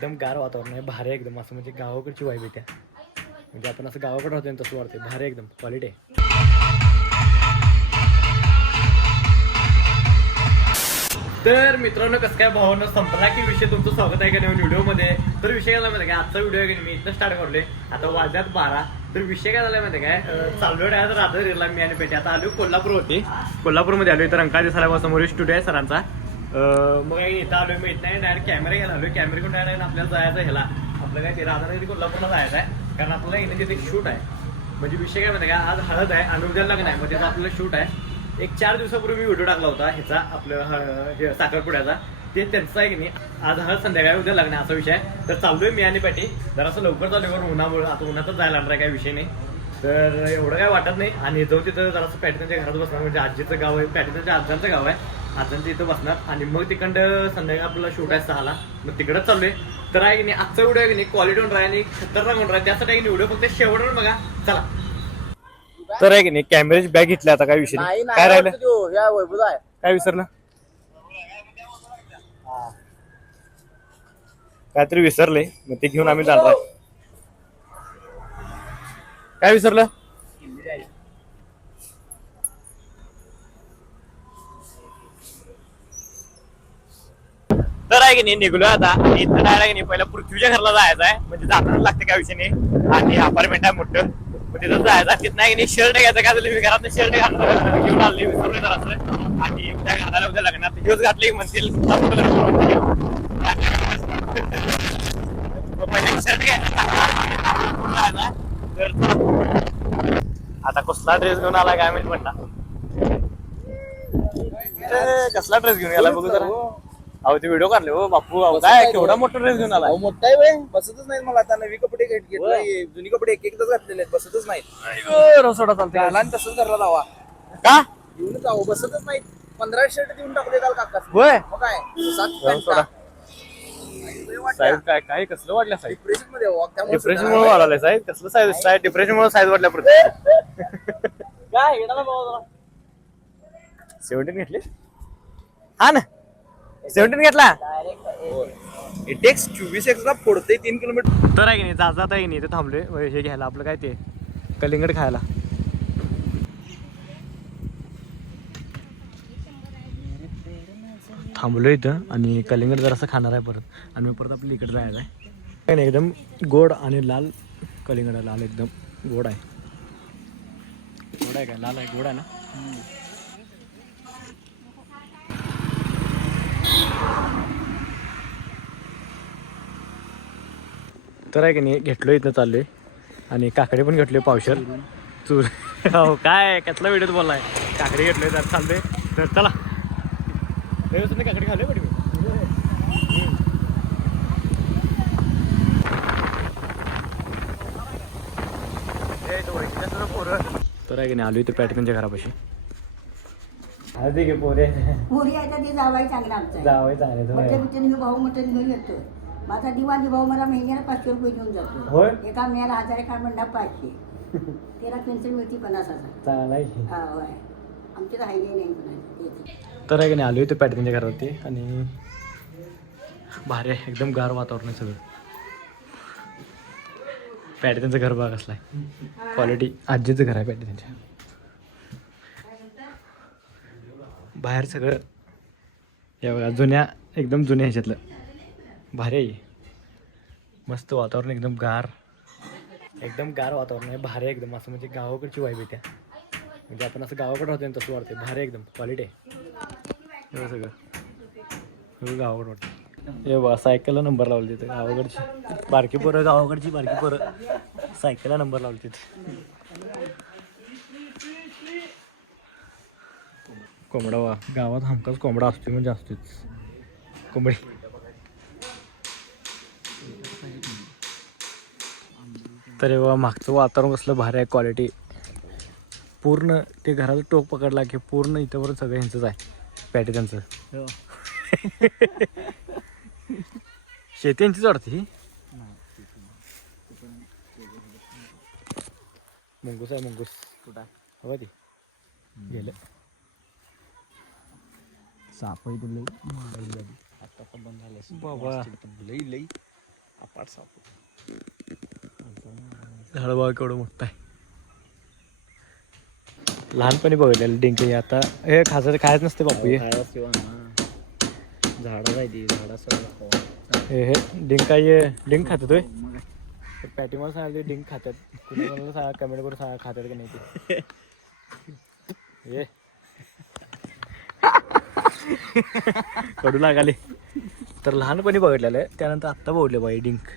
एकदम गार वातावरण आहे, भारी एकदम असं म्हणजे गावाकडची वाईब येते. म्हणजे आपण असं गावाकडे राहतोय तसं वाटते, भारी एकदम क्वालिटी आहे. तर मित्रांनो कसं काय भावानं संपला की विषय तुमचं स्वागत आहे का नवीन व्हिडिओमध्ये. तर विषय काय झाला माहिती काय, आजचा व्हिडिओ आहे की मी इथं स्टार्ट करलोय. आता वाजल्यात 12. तर विषय काय झाला माहिती काय, चाललोय आज राधारीला मी आणि पेटे. आता आलो कोल्हापूर होती, कोल्हापूरमध्ये आलोय. तर अंका दिसायला समोर स्टुडिओ आहे सरांचा. मग इथं आलोय, मग इथं नाही डायरेक्ट कॅमेरा घ्यायला आलोय. कॅमेरा घेऊन डायरेक्ट आपल्याला जायचं ह्याला, आपलं काय ते राधानगरी कोल्हापूरला जायचं आहे. कारण आपल्याला इथे तिथे शूट आहे. म्हणजे विषय काय माहिती काय, आज हळद आहे आणि उद्या लग्न आहे, म्हणजे आपल्याला शूट आहे. एक 4 दिवसापूर्वी व्हिडिओ टाकला होता ह्याचा, आपलं साखरपुड्याचा. ते त्यांचं आहे की नाही, आज हळद संध्याकाळी उद्या लग्न असा विषय आहे. तर चाललोय मी आणि पाटी जरासं लवकर चालू उन्हामुळे. आता उन्हातच जायला लागणार आहे, काही विषय नाही. तर एवढं काय वाटत नाही. आणि जाऊ तिथं जरासं पॅटर्नच्या घरात बसणार, म्हणजे आजीचं गाव आहे, पॅटर्नच्या आजांचं गाव आहे. आजांच्या इथं बसणार आणि मग तिकडं संध्याकाळी आपल्याला शूट आहे 6ला. मग तिकडंच चाललोय. तर आहे की नाही, आजचा व्हिडिओ आहे की नाही क्वालिटी होणार आहे आणि खतरनाक होणार आहे. त्यासाठी आहे की व्हिडिओ फक्त शेवटवर बघा. चला. तर आहे की नाही, कॅमेऱ्याची बॅग घेतली. आता काय विषय काय राहिलं, काय विसरलं, काहीतरी विसरले. मग ते घेऊन आम्ही जाणार आहे. काय विसरलं, तर आहे की नाही निघलोय आता. इथं आहे की नाही, पहिला पृथ्वीच्या घरला जायचं आहे. म्हणजे जाताना लागते काय विषय नाही. आणि अपार्टमेंट आहे मोठं, मग तिथं जायचं. तिथं नाही की नाही शर्ट घ्यायचं. काय झालं, मी घरात शर्ट घालून घेऊन आले, विसरलोय जरासं. आणि उद्या घालायला उद्या लग्नात दिवस घातले म्हणतील शर्ट घ्यायचा. आता कसला ड्रेस घेऊन आला काय माहिती म्हणता. कसला ड्रेस घेऊन आला बघू जरा. अहो ते व्हिडिओ काढले हो बापू. काय केवढा मोठा ड्रेस घेऊन आला. मोठा आहे, बसतच नाही मला. आता नवी कपडे घेतले, जुनी कपडे एक एकच घातलेले आहेत, बसतच नाही. रसोडा चालते आणि तसंच घरला जावा का घेऊन जाऊ, बसतच नाही. 15 शर्ट देऊन टाकले काल काका. होय मग काय 7 रसोडा साईज काय काय कसलं वाटलं साईज. डिप्रेशन मध्ये डिप्रेशन मुळे वाढवलंय साईज. कसलं साईज डिप्रेशन मुळे साईज वाढल्या परत. काय 17 घेतली हा ना, 17 घेतला. इटेक्स 24X ला फोडते 3 किलोमीटर. तर आहे की नाही, जात आहे की नाही, ते थांबलोय हे घ्यायला, आपलं काय ते कलिंगड खायला. थांबलोय इथं आणि कलिंगड जरासं खाणार आहे परत. आणि मग परत आपल्या इकडे जायचं आहे. काय नाही, एकदम गोड आणि लाल कलिंगड आहे. लाल एकदम गोड आहे. गोड आहे काय, लाल आहे, गोड आहे ना. तर आहे की नाही, घेतलो इथं चाललोय. आणि काकडे पण घेतलोय पावशर चूर. हो काय कसला व्हिडिओ बोललाय. काकडे घेतलोय तर चाललोय. तर चला व्यवस्थित काकडे खाल्लोय पण मी. तर आहे की नाही, आलो इथे पॅटर्नच्या घरापाशी. आधी घे पोरे पोरी आहे तर ते जावाई चांगला आमचा जावं चालेल. मटन घेऊन भाऊ मटन घेऊन येतो. माझा दिवाळी भाऊ मला महिन्याला 500 रुपये घेऊन जातो. होय एका महिन्याला 1000 का म्हणला 500. त्याला पेन्शन मिळते 50,000. चांगलाय. हा होय, आमच्या तर हायवे नाही कोणाला. तर आहे की नाही, आलो इथे पॅटर्नच्या घरावरती. आणि भारी आहे, एकदम गार वातावरण आहे सगळं. पॅटर्नचं घर बघा कसलं आहे, क्वालिटी. आजीचं घर आहे पॅटर्नच्या. बाहेर सगळं या बघा, जुन्या एकदम जुन्या ह्याच्यातलं भारी आहे. मस्त वातावरण, एकदम गार, एकदम गार वातावरण आहे. भारी आहे एकदम असं म्हणजे गावाकडची वाईब येते. म्हणजे आपण असं गावाकडे राहतोय तसं वाटते. भारी एकदम क्वालिटी आहे सगळं गावाकडं वाटतं. हे बघा सायकलला नंबर लावले तिथे. गावाकडची बारकी पोरं, गावाकडची बारकी पोरं सायकलला नंबर लावले तिथे. कोंबडा वा, गावात हमखास कोंबडा असतो म्हणजे असतोच कोंबडी. तर बघा मागचं वातावरण कसलं भारी आहे, क्वालिटी. पूर्ण ते घराचं टोक पकडला की पूर्ण इथंवर सगळं ह्यांचंच आहे, पॅटर्नचं. शेती यांचीच वाटते ही. मुंगूस आहे, मुंगूस कुठं हवा ती गेलं. साप आता बंद झाले बाबा. लई अपाट साप झाड बघा केवढं मोठं आहे. लहानपणी बघितलेलं डिंकी. आता हे खायचं खायच नसते बापू हे. झाडं जायची झाडा हे डिंक आहे. डिंक खातात होय. पॅटी मला सांगितलं डिंक खातात. कुणी मला सांगा कमेंट करून सांगा खातात का नाही ते. कडू लागाले. तर लहानपणी बघितलेलं आहे त्यानंतर आत्ता बघितले बाई डिंक.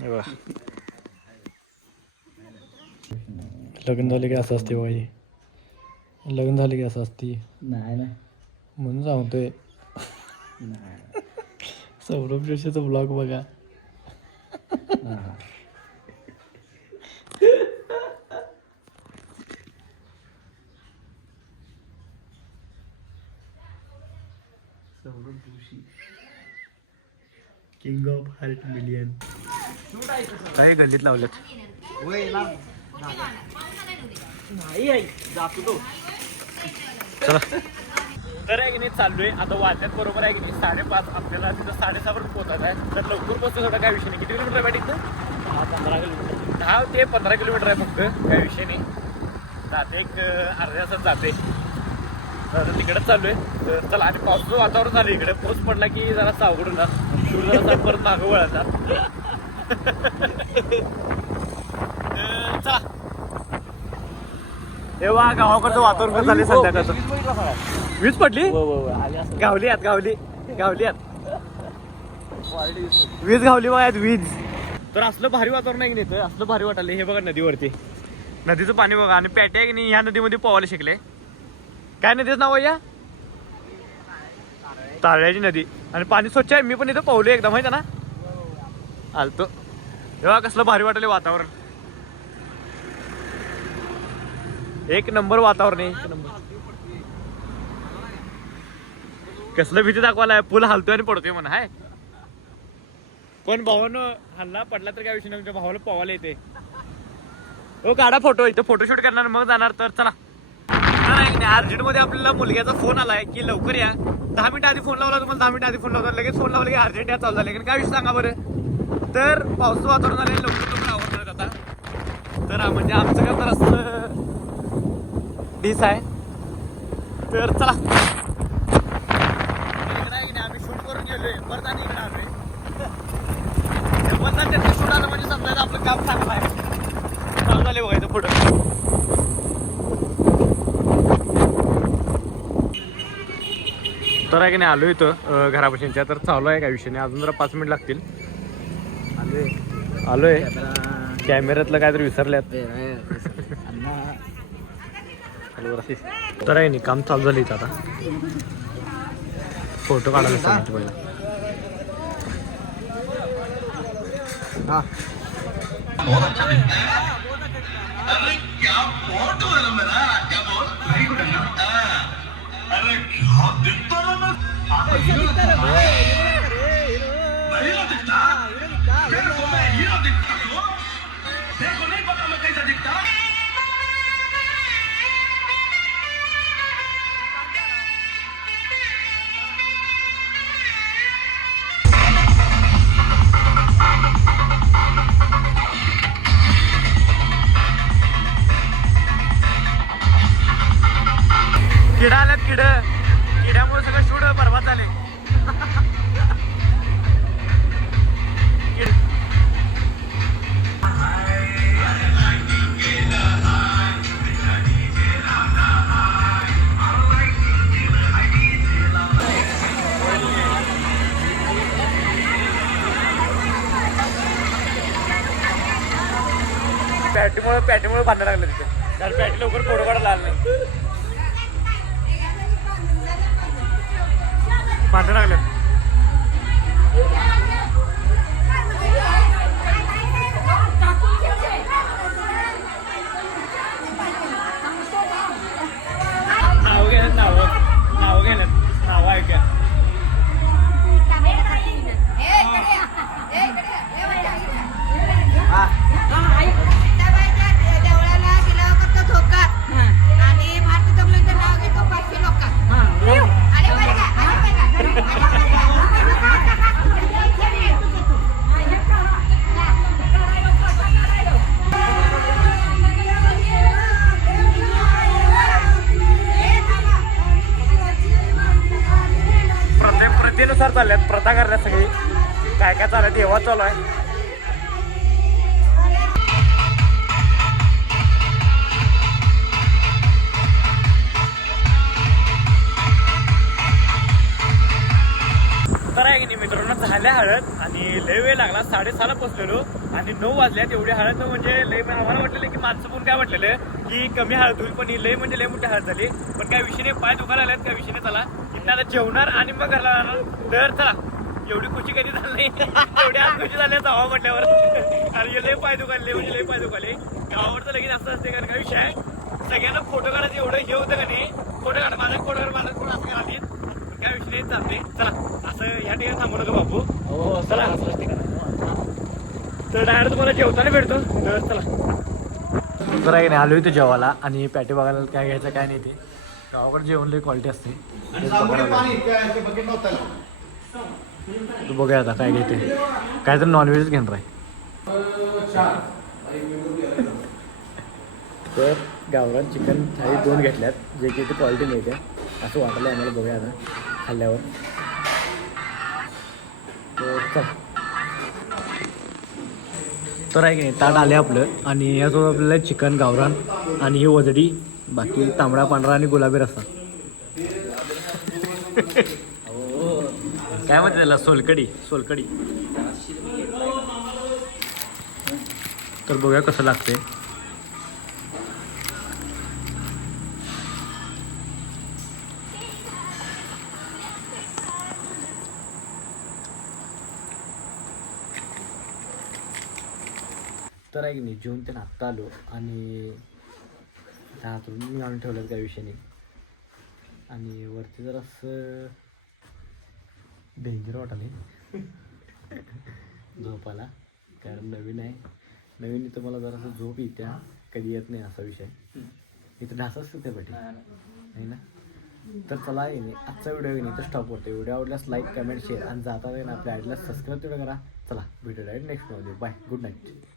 हे बघा लग्न झाले की असं असते बाई. लग्न झाले की असं असते नाही म्हणून सांगतोय. सौरभ जोशीचा ब्लॉग बघा. Saurabh Joshi king of heart million. काय गल्लीत लावल्यात. चला तर आहे की नाही चाललोय आता. वाजल्यात बरोबर आहे की नाही 5:30. आपल्याला तिथं 6:30 पर्यंत पोहोचायचं आहे. तर लवकर पोहोचतो थोडा काय विषय नाही. किती किलोमीटर आहे तिथं? 15 किलोमीटर. हा ते 15 किलोमीटर आहे फक्त. काय विषय नाही. जाते एक अर्ध्या तासात जाते. तर तिकडेच चाललोय. तर चला आणि पावसाचं वातावरण झालं इकडे. पाऊस पडला की जरा अवघड होणार. जरा परत मागं वळायचा. चला हे वा गावाकडचं वातावरण कसं झालं संध्याकाळचं. वीज पडली गावली आत गावली गावली आत वीज गावली बघा वीज. तर असलं भारी वातावरण आहे की नाही. तर असलं भारी वाटायला. हे बघा नदीवरती नदीचं पाणी बघा. आणि पॅटे आहे की नाही ह्या नदीमध्ये पोवायला शिकले. काय नदीचं नाव आहे या? तारळ्याची नदी. आणि पाणी स्वच्छ आहे. मी पण इथं पोहले एकदा माहिती ना आलतो. तेव्हा कसलं भारी वाटले वातावरण. एक नंबर वातावरण आहे. एक नंबर. कसलं भीती दाखवायला. पूल हलतोय आणि पडतोय म्हणा. हाय पण भावानं हल्ला पडला तर काय विषय नाही. भावाला पोवायला येते. हो काढा फोटो. इथं फोटोशूट करणार मग जाणार. तर चला अर्जंट मध्ये आपल्याला मुलग्याचा फोन आलाय की लवकर या. 10 मिनिटं आधी फोन लावला तुम्हाला. 10 मिनिटं आधी फोन लावला लगेच फोन लावला की अर्जंट या चालू झाले. काय विषय सांगा बरं. तर पावसाचं वातावरण झालं लवकर आवडणार आता. तर म्हणजे आमचं काय तर असं डिस आहे. तर चला आम्ही शूट करून गेलोय परत आणि इकडे आलोय. शूट आलं म्हणजे समजायचं आपलं काम चांगलं आहे. चालू झाले बघायचं पुढं. तर आहे की नाही आलो इथं घरापाशीच्या. तर चालू आहे काय विषय नाही. अजून जरा 5 मिनिट लागतील. आलोय कॅमेऱ्यातलं काहीतरी विसरल्यात. तर आहे नाही काम चालू झालं इथं. आता फोटो काढायला सांगितलं पहिला. किडा आल्यात. किड्यामुळे सगळं शूट बरबाद झाले. पॅटीमुळे बांधायला लागलं तिथे. तर पॅटी लवकर फोटो काढायला आलं नाही. बांधायला लागलं. नाव घेण्यात नाव घेण्यात नाव ऐका. देवळाला गेल्यावर धोका आणि संस्कार चालल्यात, प्रथा करल्यात सगळी, काय काय चालू आहे देवा चालू आहे. तर आहे की नाही मित्रांनो, झाल्या हळद आणि लय वेळ लागला, 6:30ला पोचलेलो आणि 9 वाजल्यात. एवढी हळद म्हणजे लय, आम्हाला वाटलेलं की माणसं पण काय वाटलेलं की कमी हळद होईल, पण ही लय म्हणजे लय मोठी हळद झाली. पण काय विषयने पाय दुखायला आल्यात, काय विषयने चला इथं आता जेवणार आणि मग घरला जाणार. तर चला, एवढी खुशी कधी झाली नाही, एवढी आज खुशी झाली हवा म्हटल्यावर. आणि लय पाय दुखायले, म्हणजे लय पाय दुखायले. गावावर लगेच असं असते, कारण काय विषय आहे, सगळ्यांना फोटो काढायचं एवढं हे होतं का नाही, फोटो काढा माझा फोटो असं काढायचे, काय विषय नाही चालते. चला असं या ठिकाणी थांबू नका बापू. हो चला, तर डायरेक्ट तुम्हाला जेवताना भेटतो. तर चला, तर आहे नाही, आलो इथे जेवायला आणि पॅटी बघायला काय घ्यायचं काय नाही. ते गावाकडे जेवण लई क्वालिटी असते. तू बघूया आता काय घेते, काय तर नॉनव्हेजच घेणार आहे. तर गावरान चिकन थाळी 2 घेतल्यात, जे की इथे क्वालिटी मिळते असं वाटलं आम्हाला. बघूया आता खाल्ल्यावर. तर आहे की नाही, ताट आले आपलं आणि यासोबत आपल्याला चिकन गावरान आणि ही वजडी, बाकी तांबडा पांढरा आणि गुलाबी रस्सा. काय म्हणते त्याला, सोलकडी. तर बघूया कसं लागते. तर आहे की नाही, जेवून ते आत्ता आलो आणि हातून मी आणून ठेवलं त्या विषयाने. आणि वरती जरासं डेंजर वाटाले झोपाला, कारण नवीन आहे. नवीन इथं मला जरासं झोप येत्या, कधी येत नाही असा विषय. इथं ढास असतं त्या पाठी आहे ना. तर चला आहे नाही, आजचा व्हिडिओ आहे नाही तर स्टॉप करतो. व्हिडिओ आवडल्यास लाईक, कमेंट, शेअर आणि जाता आपल्या आयडीला सबस्क्राईब तेवढं करा. चला भेटूया next video. Bye, good night.